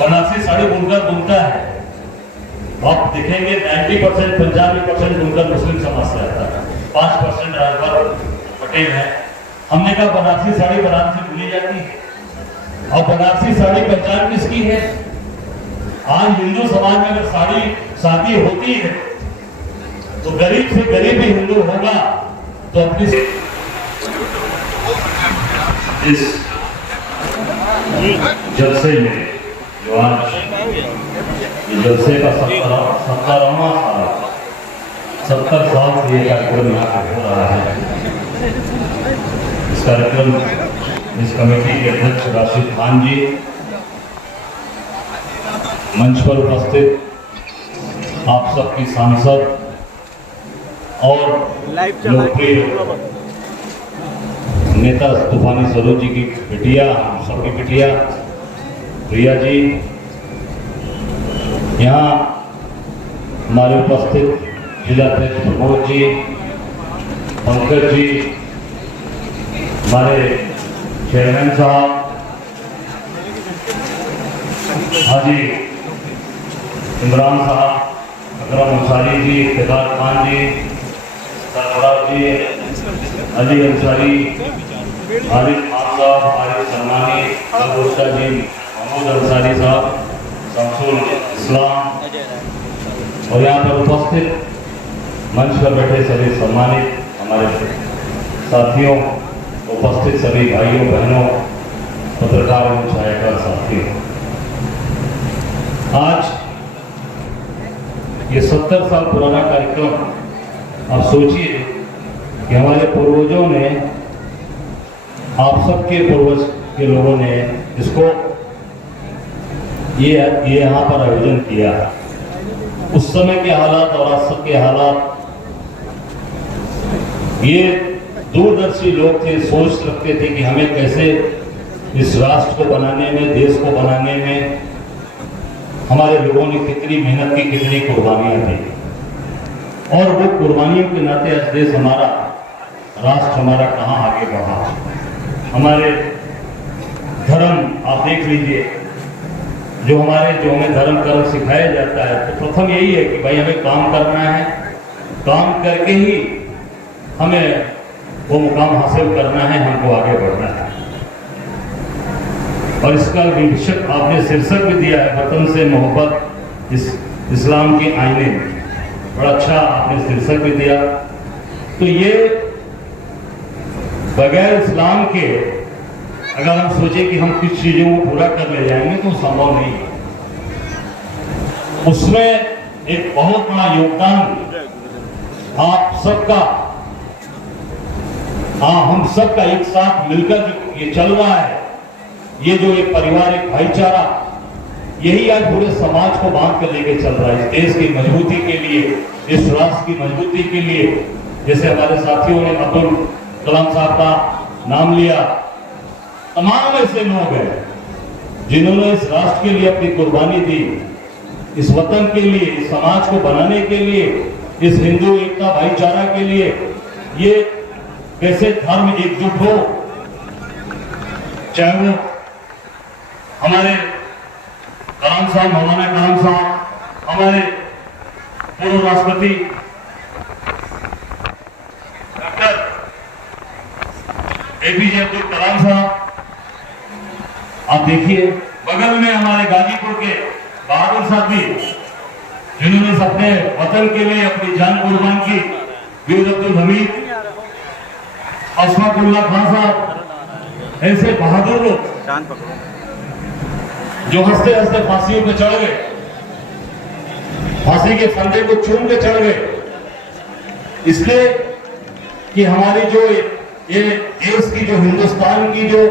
बनारसी साड़ी बुनकर बुनता है। आप देखेंगे 90% 95% बुनकर मुस्लिम समाज से आता है, 5% राजभर पटेल है। हमने कहा बनारसी साड़ी बनारस से बुनी जाती है, और बनारसी साड़ी पहचान किसकी है? आज हिंदू समाज में अगर साड़ी शादी होती है तो गरीब से गरीब ही हिंदू होगा तो अपनी इस जलसे में जो आज जलसे का 70वां साल 70 साल से ये कार्यक्रम यहाँ पे हो रहा है। इस कार्यक्रम इस कमेटी के अध्यक्ष राशिद खान जी, मंच पर उपस्थित आप सबकी सांसद और लोकप्रिय नेता तूफानी स्वरूप जी की बिटिया, हम सबकी बिटिया प्रिया जी, यहाँ हमारे उपस्थित जिला अध्यक्ष प्रमोद जी, पंकज जी, हमारे चेयरमैन साहब, हाजी इमरान साहब, अकरम अंसारी जी, इफ्तिखार खान जी, सरफराज जी, अली अंसारी, आरिफ खान साहब, आरिफ सलमानी, अलगोशा जी, महमूद अंसारी साहब, शमसुल इस्लाम, और यहाँ पर उपस्थित मंच पर बैठे सभी सम्मानित हमारे साथियों, उपस्थित सभी भाइयों बहनों, पत्रकार एवं छायाकार साथियों, आज ये 70 साल पुराना कार्यक्रम, आप सोचिए कि हमारे पूर्वजों ने, आप सबके पूर्वज के लोगों ने इसको ये यहाँ पर आयोजन किया। उस समय के हालात और आज के हालात, ये दूरदर्शी लोग थे, सोच रखते थे कि हमें कैसे इस राष्ट्र को बनाने में, देश को बनाने में हमारे लोगों ने कितनी मेहनत की, कितनी कुर्बानियां दी, और वो कुर्बानियों के नाते आज देश हमारा, राष्ट्र हमारा कहाँ आगे बढ़ा। हमारे धर्म आप देख लीजिए, जो हमें धर्म कर्म सिखाया जाता है, तो प्रथम यही है कि भाई हमें काम करना है, काम करके ही हमें वो मुकाम हासिल करना है, हमको आगे बढ़ना है। और इसका शीर्षक आपने शीर्षक भी दिया है, वतन से मोहब्बत इस्लाम के आईने में, बड़ा अच्छा आपने शीर्षक भी दिया। तो ये बगैर इस्लाम के अगर हम सोचें कि हम कुछ चीजों को पूरा कर ले जाएंगे तो संभव नहीं है। उसमें एक बहुत बड़ा योगदान आप सबका, हम सबका एक साथ मिलकर जो ये चल रहा है, ये जो एक परिवार, एक भाईचारा, यही आज पूरे समाज को बांध कर लेके चल रहा है। इस देश की मजबूती के लिए, इस राष्ट्र की मजबूती के लिए, जैसे हमारे साथियों ने अब्दुल कलाम साहब का नाम लिया, तमाम ऐसे लोग हैं जिन्होंने इस राष्ट्र के लिए अपनी कुर्बानी दी, इस वतन के लिए, इस समाज को बनाने के लिए, इस हिंदू एकता भाईचारा के लिए, ये कैसे धर्म एकजुट हो, चाहे वो हमारे कलाम साहब, मौलाना कलाम साहब, हमारे पूर्व राष्ट्रपति डॉक्टर एपीजे अब्दुल कलाम साहब, आप देखिए बगल में हमारे गाजीपुर के बहादुर साहब भी, जिन्होंने अपने वतन के लिए अपनी जान कुर्बान की, वीर अब्दुल हमीद, अशफाकुल्लाह खान साहब, ऐसे बहादुर लोग जो हंसते हंसते फांसियों पे चढ़ गए, फांसी के फंदे को चूम के चढ़ गए, इसलिए कि हमारी जो ये देश की, जो हिंदुस्तान की जो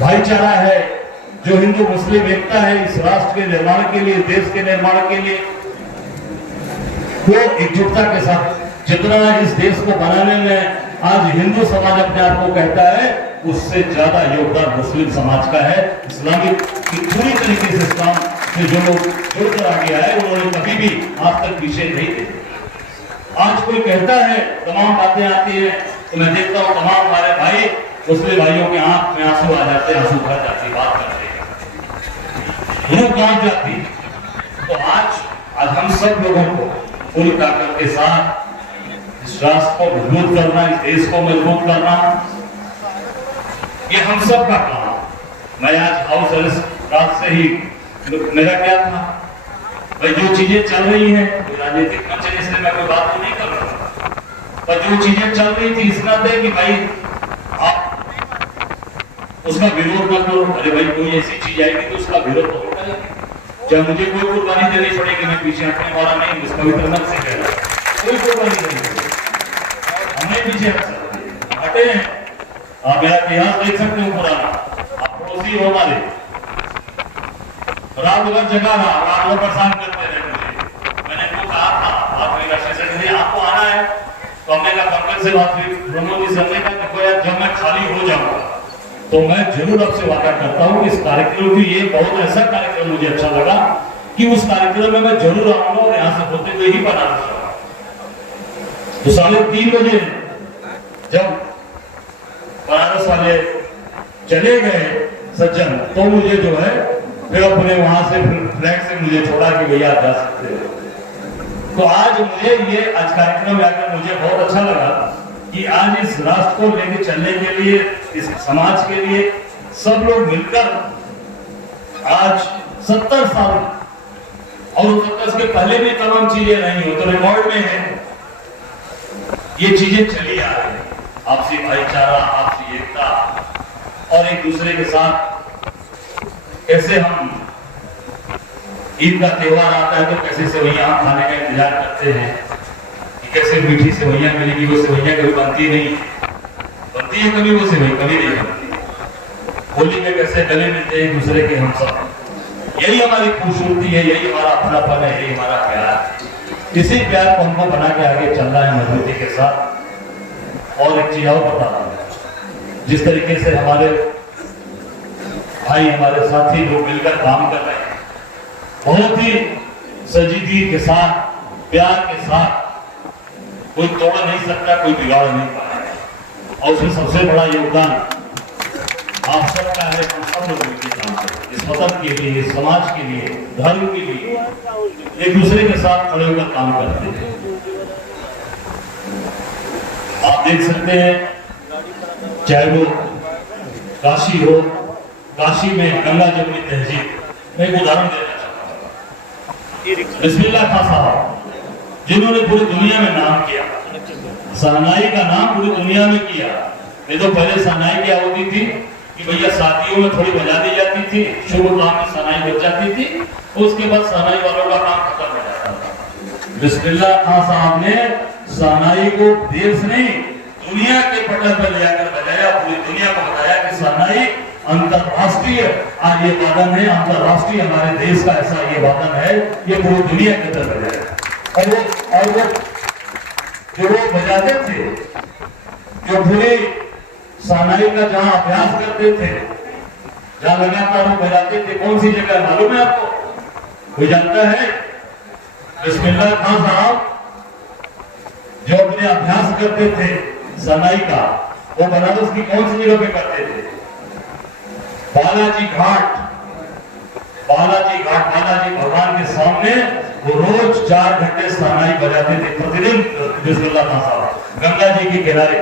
भाईचारा है, जो हिंदू मुस्लिम एकता है, इस राष्ट्र के निर्माण के लिए, देश के निर्माण के लिए, वो एकजुटता के साथ जितना इस देश को बनाने में आज हिंदू समाज अपने आप को कहता है, उससे ज्यादा योगदान मुस्लिम समाज का है। इस्लामिक की पूरी तरीके से इस्लाम से जो लोग जुड़कर आगे आए, उन्होंने कभी भी आज तक पीछे नहीं थे। आज कोई कहता है, तमाम बातें आती है, तो मैं देखता हूँ तमाम हमारे भाई मुस्लिम भाइयों के आंख में आंसू आ जाते हैं, आंसू भर जाती बात करते हैं। गांव जाती है। तो आज हम सब लोगों को पूरी ताकत के साथ इस राष्ट्र को मजबूत करना, इस देश को मजबूत करना, ये हम सब का काम। मैं आज हाउस अरेस्ट रात से ही मेरा क्या था भाई, जो चीजें चल रही हैं राजनीतिक मंच है, इसलिए मैं कोई बात तो नहीं कर रहा, पर जो चीजें चल रही थी इस नाते कि भाई आप उसका विरोध न करो। अरे भाई कोई ऐसी चीज आएगी तो उसका विरोध तो होगा, चाहे मुझे कोई कुर्बानी देनी पड़ेगी, मैं पीछे हटने वाला नहीं, इस पवित्र मन से कह रहा कोई कुर्बानी देनी पड़ेगी, हमें पीछे हटे हैं। आप मेरा इतिहास देख सकते हो पुराना, आप पड़ोसी हो हमारे, रात भर जगा रहा, आप लोग परेशान करते रहे मुझे। मैंने इनको कहा था आप मेरा सेक्रेटरी आपको आना है, तो हमने कहा पंकज से बात हुई, प्रमोद जी से हमने कहा देखो यार जब मैं खाली हो जाऊंगा तो मैं जरूर आपसे वादा करता हूं कि इस कार्यक्रम की ये बहुत ऐसा कार्यक्रम मुझे अच्छा लगा कि उस कार्यक्रम में मैं जरूर आऊंगा और यहाँ से होते हुए ही बनारस जाऊंगा। तो 3:30 बजे जब बनारस वाले चले गए सज्जन, तो मुझे जो है फिर अपने वहां से फ्लैग से मुझे छोड़ा कि भैया आप जा सकते हो। तो आज मुझे ये आज कार्यक्रम आकर मुझे बहुत अच्छा लगा कि आज इस राष्ट्र को लेकर चलने के लिए, इस समाज के लिए सब लोग मिलकर आज 70 साल और 70 के पहले भी तमाम चीजें रही हो तो रिकॉर्ड में है, ये चीजें चली आ रही है। आपसी भाईचारा, आपसी एकता और एक दूसरे के साथ कैसे हम ईद का त्योहार आता है तो कैसे सेवैयां खाने का इंतजार करते हैं कि कैसे मीठी सेवैयां मिलेगी। वो सेवैयां कभी बनती नहीं, बनती है कभी वो सेवई कभी नहीं बनती। होली में कैसे गले मिलते हैं एक दूसरे के हम सब, यही हमारी खूबसूरती है, यही हमारा अपनापन है, यही हमारा प्यार है। इसी प्यार को हमको बना के आगे चलना है मजबूती के साथ। और एक चीज और बता रहा हूं, जिस तरीके से हमारे भाई हमारे साथी लोग मिलकर काम कर रहे हैं, बहुत ही संजीदगी के साथ, प्यार के साथ, कोई तोड़ नहीं सकता, कोई बिगाड़ नहीं पाएगा। और उसमें सबसे बड़ा योगदान आप सबका है, हम सब लोग मिलकर काम करते हैं इस वतन के लिए, इस समाज के लिए, धर्म के लिए, एक दूसरे के साथ खड़े होकर काम करते हैं। आप देख सकते हैं चाहे वो काशी हो, काशी में गंगा जमुनी तहजीब, मैं एक उदाहरण देना चाहता हूँ। बिस्मिल्लाह खां साहब जिन्होंने पूरी दुनिया में नाम किया, शहनाई का नाम पूरी दुनिया में किया। नहीं तो पहले शहनाई क्या होती थी कि भैया शादियों में थोड़ी बजा दी जाती थी, शुभ काम में शहनाई बज जाती थी, उसके बाद शहनाई वालों का काम खत्म हो जाता था। बिस्मिल्लाह खां साहब ने शहनाई को देश नहीं दुनिया के पटल पर ले जाकर बजाया, पूरी दुनिया को बताया कि शहनाई अंतरराष्ट्रीय ये वादन है, अंतरराष्ट्रीय हमारे देश का ऐसा ये वादन है, ये पूरी दुनिया के अंदर बजाया। और वो जो वो बजाते थे, जो पूरी शहनाई का जहां अभ्यास करते थे, जहां लगातार वो बजाते थे, कौन सी जगह मालूम है आपको? कोई जानता है? बिस्मिल्लाह खां साहब जो अपने अभ्यास करते थे शहनाई का, वो बनारस की कौन सी जगह पे करते थे? बालाजी घाट, बालाजी घाट, बालाजी भगवान के सामने वो रोज 4 घंटे शहनाई बजाते थे प्रतिदिन। बिस्मिल्लाह खां साहब गंगा जी के किनारे,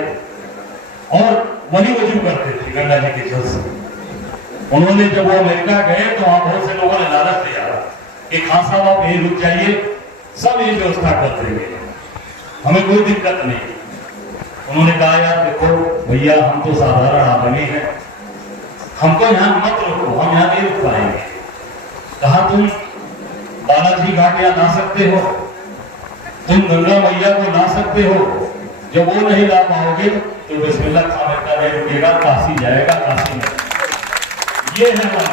और वही वजू करते थे गंगा जी के जल से। उन्होंने जब वो अमेरिका गए तो वहां बहुत से लोगों ने लालच दिया कि खां साहब आप यही रुक जाइए, सब ये व्यवस्था कर देंगे, हमें कोई दिक्कत नहीं। उन्होंने कहा यार देखो भैया हम तो साधारण आदमी हैं, हमको यहाँ मत रोको, हम यहाँ नहीं रुक पाएंगे। कहा तुम बालाजी घाट यहाँ ला सकते हो, तुम गंगा मैया को ला सकते हो, जब वो नहीं ला पाओगे तो बिस्मिल्लाह खां का नहीं रुकेगा, काशी जाएगा, काशी में। ये है हमारा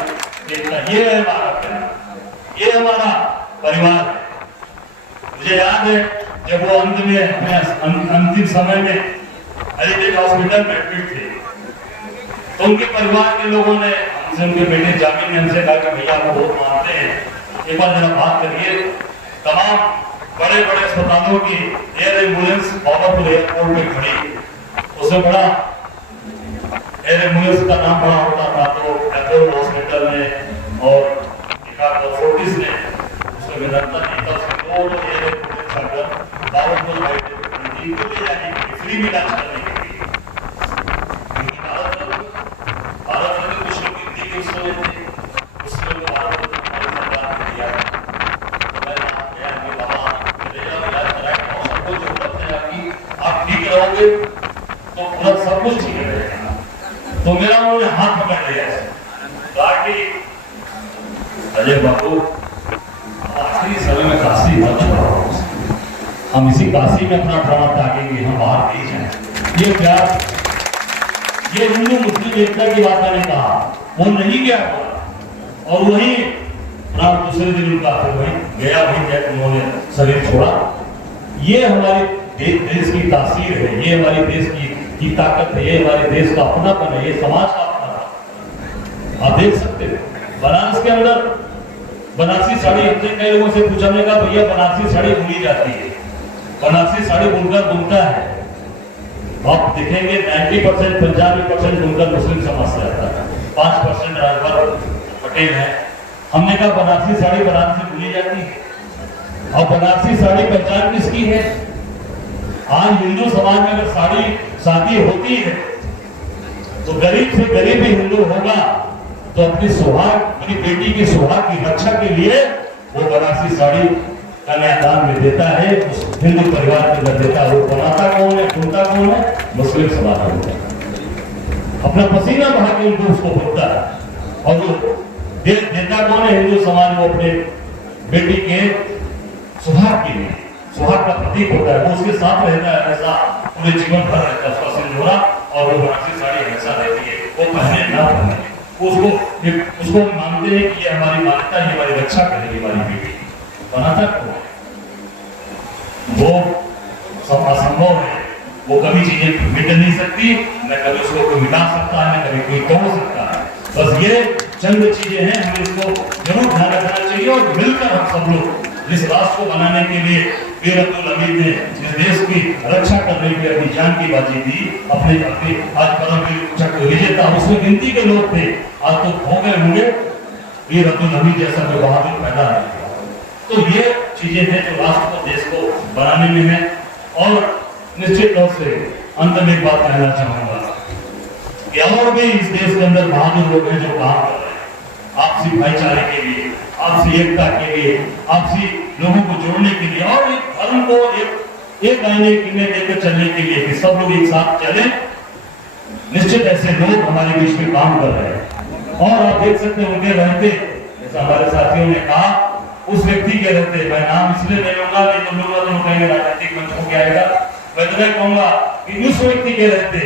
एकता, ये है हमारा प्यार, ये हमारा परिवार है। मुझे याद है जब वो अंत में अंतिम समय में हेरिटेज हॉस्पिटल में एडमिट थे, तो उनके परिवार के लोगों ने हमसे, उनके बेटे जामिन ने हमसे कहा कि भैया आपको बहुत मानते हैं, एक बार जरा बात करिए। तमाम बड़े बड़े अस्पतालों की एयर एम्बुलेंस बाबापुर एयरपोर्ट में खड़ी, उससे बड़ा एयर एम्बुलेंस का नाम बड़ा होता था, तो अपोलो हॉस्पिटल में और अजय बाबू आखिरी समय में काशी मत छोड़ो, हम इसी काशी में अपना ड्रामा टाकेंगे, हम बाहर नहीं जाएंगे। ये क्या, ये हिंदू मुस्लिम एकता की बात मैंने कहा, वो नहीं गया और वही रात दूसरे दिन उनका फिर वही गया, वही गया, उन्होंने शरीर छोड़ा। ये हमारे देश की तासीर है, ये हमारे देश की ताकत है, ये हमारे देश का अपनापन है, ये समाज का अपनापन। आप देख सकते हैं बनारस के अंदर बनारसी साड़ी, हमसे कई लोगों से पूछा, मैंने कहा भैया बनारसी साड़ी बुनी जाती है, बनारसी साड़ी बुनकर बुनता है, आप देखेंगे 90% 95% बुनकर मुस्लिम समाज से आता है, 5% राजभर पटेल है। हमने कहा बनारसी साड़ी बनारस से बुनी जाती है और बनारसी साड़ी पहचान किसकी है? आज हिंदू समाज में अगर शादी होती है तो गरीब से गरीब ही हिंदू होगा तो अपनी सुहाग, अपनी बेटी की सुहाग की रक्षा के लिए वो बनारसी साड़ी कन्यादान में देता है, उस हिंदू परिवार के अंदर देता है। वो बनाता कौन है, बुनता कौन है? मुस्लिम समाज होता है। अपना पसीना बहा के उनको उसको बुनता है और वो देता कौन है? हिंदू समाज। वो अपने बेटी के सुहाग के लिए, सुहाग का प्रतीक होता है, वो उसके साथ रहता है, ऐसा पूरे जीवन भर रहता है उसका सिंदूरा, और वो बनारसी साड़ी हमेशा रहती है, वो पहने ना पहने, उसको मानते हैं कि ये हमारी मान्यता है, हमारी रक्षा करेगी हमारी बेटी। बनाता कौन? वो सब असंभव है, वो कभी चीजें मिट नहीं सकती, न कभी उसको कोई मिटा सकता है, न कभी कोई तोड़ सकता है। बस ये चंद चीजें हैं, हमें इसको जरूर ध्यान रखना चाहिए और मिलकर हम सब लोग इस राष्ट्र को बनाने के लिए वीर अब्दुल हमीद ने इस देश की रक्षा करने के लिए अपनी जान की बाजी दी। अपने आज परमवीर चक्र विजेता उसमें गिनती के लोग थे, आज तो हो गए होंगे, वीर अब्दुल हमीद जैसा कोई बहादुर पैदा नहीं। तो ये चीजें हैं जो राष्ट्र को, देश को बनाने में है। और निश्चित तौर से अंत में एक बात कहना चाहूंगा कि और भी इस देश के अंदर बहादुर लोग हैं जो काम कर रहे हैं आपसी भाईचारे के लिए, आपसी एकता के लिए, आपसी लोगों को जोड़ने के लिए और एक धर्म को एक आईने में लेकर चलने के लिए कि सब लोग एक साथ चले। निश्चित ऐसे लोग हमारे बीच में काम कर रहे हैं और आप देख सकते हैं उनके रहते, जैसा हमारे साथियों ने कहा, उस व्यक्ति के रहते, मैं नाम इसलिए नहीं लूंगा, नहीं तो लोग कहेंगे राजनीतिक मंच हो गया आएगा, मैं तो नहीं कहूंगा कि उस व्यक्ति के रहते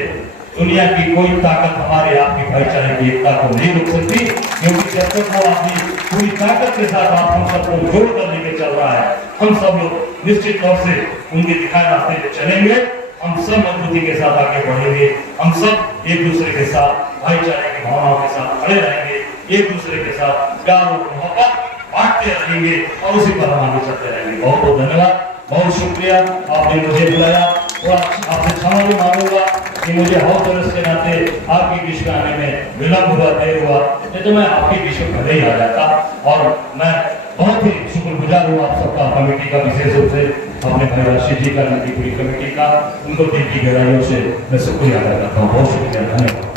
दुनिया की कोई ताकत हमारे आपकी भाईचारे की एकता को नहीं रोक सकती, क्योंकि जब तक वो अपनी पूरी ताकत के साथ आप हम सबको जोड़ कर लेके चल रहा है, हम सब लोग निश्चित तौर से उनके दिखाए रास्ते पे चलेंगे, हम सब मजबूती के साथ आगे बढ़ेंगे, हम सब एक दूसरे के साथ भाईचारे की भावनाओं के साथ खड़े रहेंगे, एक दूसरे के साथ प्यार और मोहब्बत बांटते रहेंगे और उसी पर हम आगे चलते रहेंगे। बहुत बहुत धन्यवाद, बहुत शुक्रिया आपने मुझे बुलाया। और आपसे क्षमा भी मांगूंगा कि मुझे हौसले के नाते आपके बीच में आने में विलंब हुआ, देर हुआ, नहीं तो मैं आपके बीच में पहले ही आ जाता। और मैं बहुत ही शुक्रगुजार हूँ आप सबका, कमेटी का, विशेष रूप से अपने भाई राशिद जी का, पूरी कमेटी का, उनको दिल की गहराइयों से मैं शुक्रिया अदा करता हूँ। बहुत शुक्रिया, धन्यवाद।